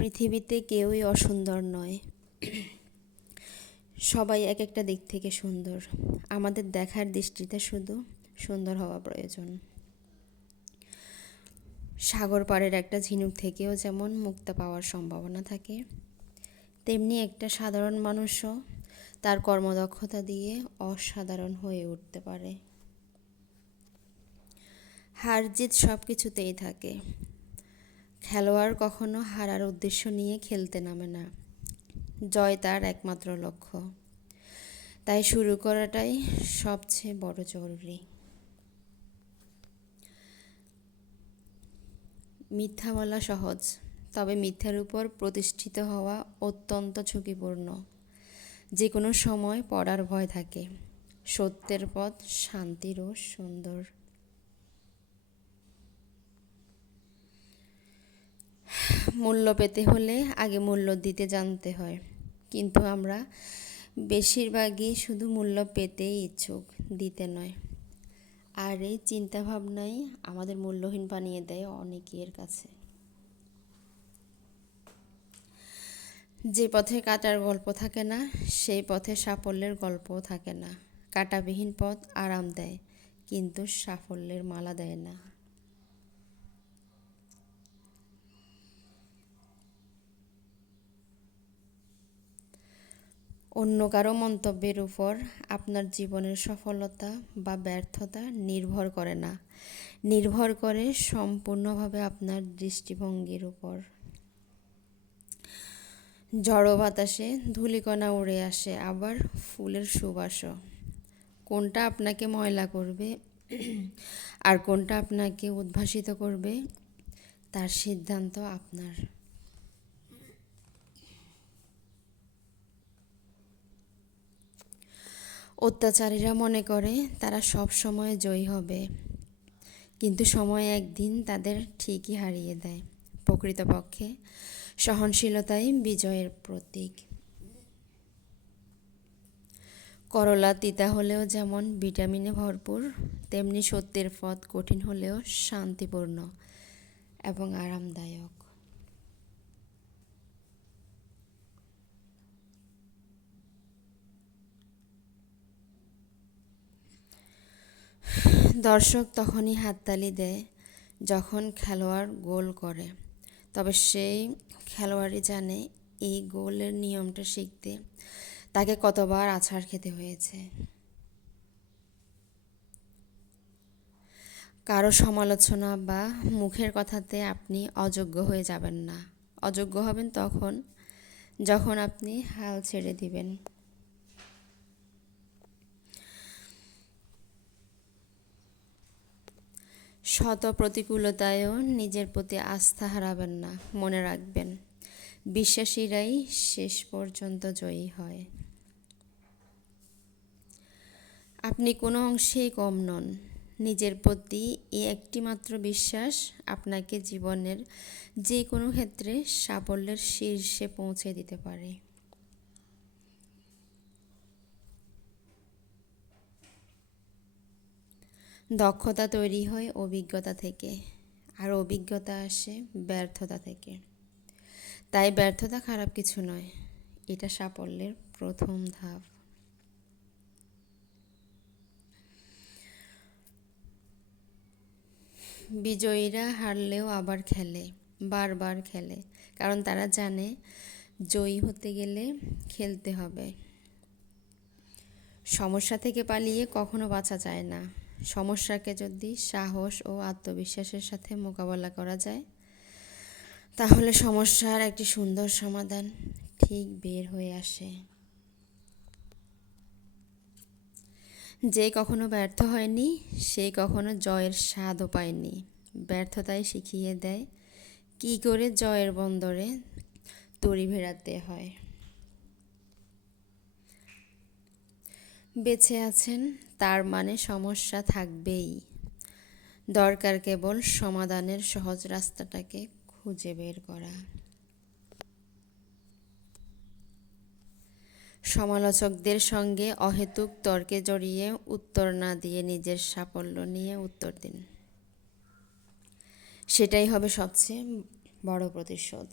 পৃথিবীতে কেউই অসুন্দর নয়, সবাই এক একটা দিক থেকে সুন্দর। আমাদের দেখার দৃষ্টিতে শুধু সুন্দর হওয়া প্রয়োজন। সাগর পাড়ের একটা ঝিনুক থেকেও যেমন মুক্তা পাওয়ার সম্ভাবনা থাকে, তেমনি একটা সাধারণ মানুষও তার কর্মদক্ষতা দিয়ে অসাধারণ হয়ে উঠতে পারে। হার জিত সব কিছুতেই থাকে। খেলোয়াড় কখনো হারার উদ্দেশ্য নিয়ে খেলতে নামে না, জয় তার একমাত্র লক্ষ্য। তাই শুরু করাটাই সবচেয়ে বড় জরুরি। মিথ্যা বলা সহজ, তবে মিথ্যার উপর প্রতিষ্ঠিত হওয়া অত্যন্ত ঝুঁকিপূর্ণ। যে কোনো সময় পড়ার ভয় থাকে। সত্যের পথ শান্তির ও সুন্দর। মূল্য পেতে হলে আগে মূল্য দিতে জানতে হয়, কিন্তু আমরা বেশিরভাগই শুধু মূল্য পেতেই ইচ্ছুক, দিতে নয়। আর এই চিন্তাভাবনাই আমাদের মূল্যহীন বানিয়ে দেয় অনেকের কাছে। যে পথে কাটার গল্প থাকে না, সেই পথে সাফল্যের গল্পও থাকে না। কাঁটাবিহীন পথ আরাম দেয়, কিন্তু সাফল্যের মালা দেয় না। অন্য কারো মন্তব্যের উপর আপনার জীবনের সফলতা বা ব্যর্থতা নির্ভর করে না, নির্ভর করে সম্পূর্ণভাবে আপনার দৃষ্টিভঙ্গির উপর। ঝড়ো বাতাসে ধূলিকণা উড়ে আসে, আবার ফুলের সুবাসও। কোনটা আপনাকে ময়লা করবে আর কোনটা আপনাকে উদ্ভাসিত করবে, তার সিদ্ধান্ত আপনার। অত্যাচারীরা মনে করে তারা সব সময় জয়ী হবে, কিন্তু সময় একদিন তাদের ঠিকই হারিয়ে দেয়। প্রকৃতপক্ষে সহনশীলতাই বিজয়ের প্রতীক। করলা তিতা হলেও যেমন ভিটামিনে ভরপুর, তেমনি সত্যের পথ কঠিন হলেও শান্তিপূর্ণ এবং আরামদায়ক। দর্শক তখনই হাততালি দেয় যখন খেলোয়াড় গোল করে, তবে সেই খেলোয়াড়ই জানে এই গোলের নিয়মটা শিখতে তাকে কতবার আছাড় খেতে হয়েছে। কারো সমালোচনা বা মুখের কথাতে আপনি অযোগ্য হয়ে যাবেন না। অযোগ্য হবেন তখন যখন আপনি হাল ছেড়ে দিবেন। শত প্রতিকূলতায়ও নিজের প্রতি আস্থা হারাবেন না। মনে রাখবেন, বিশ্বাসীরাই শেষ পর্যন্ত জয়ী হয়। আপনি কোনো অংশেই কম নন। নিজের প্রতি এই একটি মাত্র বিশ্বাস আপনাকে জীবনের যে কোনো ক্ষেত্রে সাফল্যের শীর্ষে পৌঁছে দিতে পারে। দক্ষতা তৈরি হয় অভিজ্ঞতা থেকে, আর অভিজ্ঞতা আসে ব্যর্থতা থেকে। তাই ব্যর্থতা খারাপ কিছু নয়, এটা সাফল্যের প্রথম ধাপ। বিজয়ীরা হারলেও আবার খেলে, বারবার খেলে, কারণ তারা জানে জয়ী হতে গেলে খেলতে হবে। সমস্যা থেকে পালিয়ে কখনো বাঁচা যায় না। সমস্যাকে যদি সাহস ও আত্মবিশ্বাসের সাথে মোকাবেলা করা যায়, তাহলে সমস্যার একটি সুন্দর সমাধান ঠিক বের হয়ে আসে। যে কখনো ব্যর্থ হয়নি, সে কখনো জয়ের স্বাদও পায়নি। ব্যর্থতাই শিখিয়ে দেয় কী করে জয়ের বন্দরে তরি ভেড়াতে হয়। বেঁচে আছেন, তার মানে সমস্যা থাকবেই। দরকার কেবল সমাধানের সহজ রাস্তাটাকে খুঁজে বের করা। সমালোচকদের সঙ্গে অহেতুক তর্কে জড়িয়ে উত্তর না দিয়ে নিজের সাফল্য নিয়ে উত্তর দিন। সেটাই হবে সবচেয়ে বড় প্রতিশোধ।